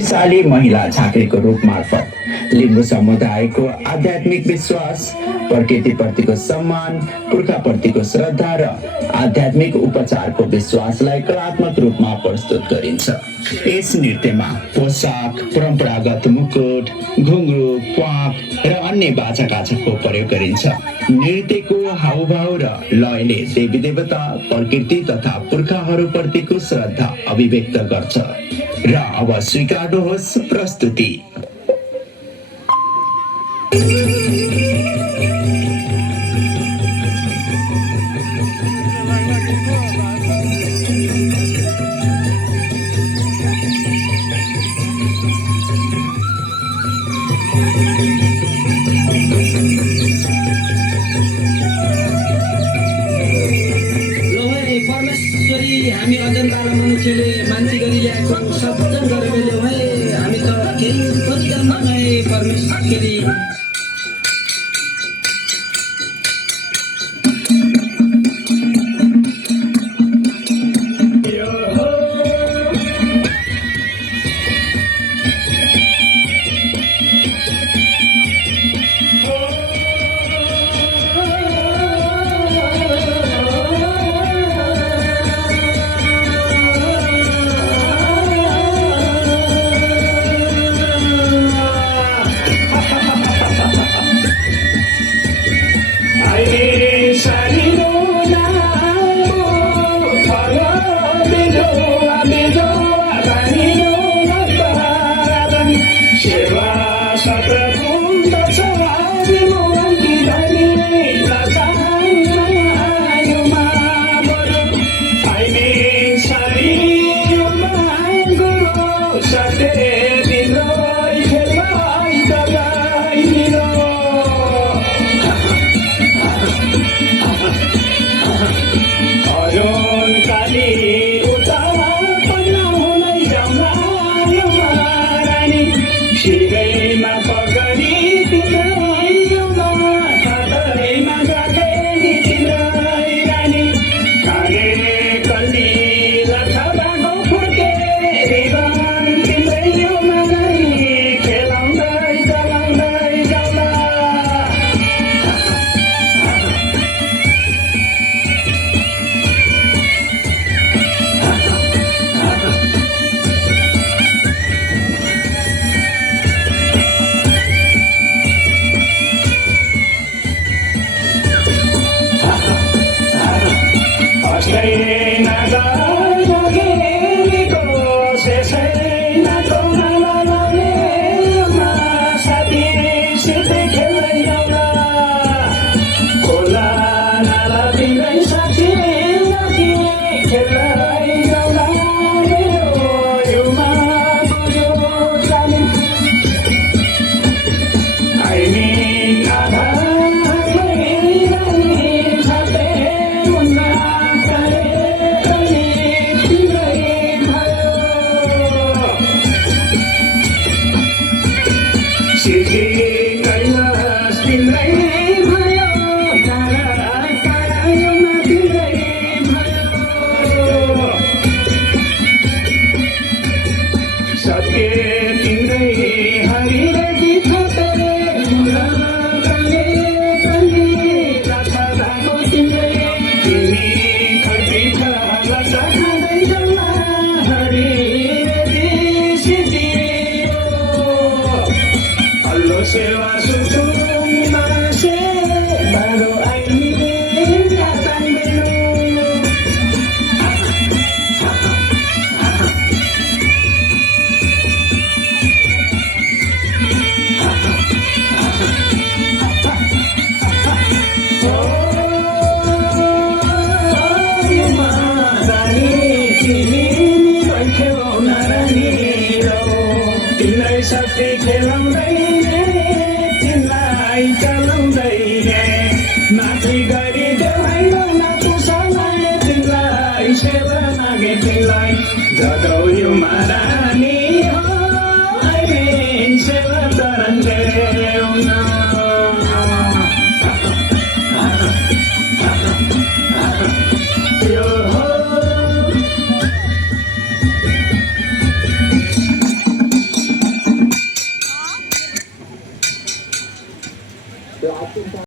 शक्तिशाली महिला झाँक्रीको रूप मार्फत लिम्बू समुदायको आध्यात्मिक विश्वास, प्रकृतिप्रतिको सम्मान, पुर्खाप्रतिको श्रद्धा र आध्यात्मिक उपचारको विश्वासलाई कलात्मक रूपमा प्रस्तुत गरिन्छ। यस नृत्यमा पोसाक, परम्परागत मुकुट, घुङ्ग्रू, प्वाक र अन्य बाजागाजाको प्रयोग गरिन्छ। नृत्यको हाउभाउ र लयले देवी देवता, प्रकृति तथा पुर्खाहरूप्रतिको श्रद्धा अभिव्यक्त गर्छ। र अब स्वीकार्नुहोस् प्रस्तुति। हामी अजन्तालाई मनुष्यले मान्छे गरी ल्याएको सज्जन गरेर ल्याउँ है। हामी त केही पनि जान्दैनौँ है परमेश्वरी। जो आजको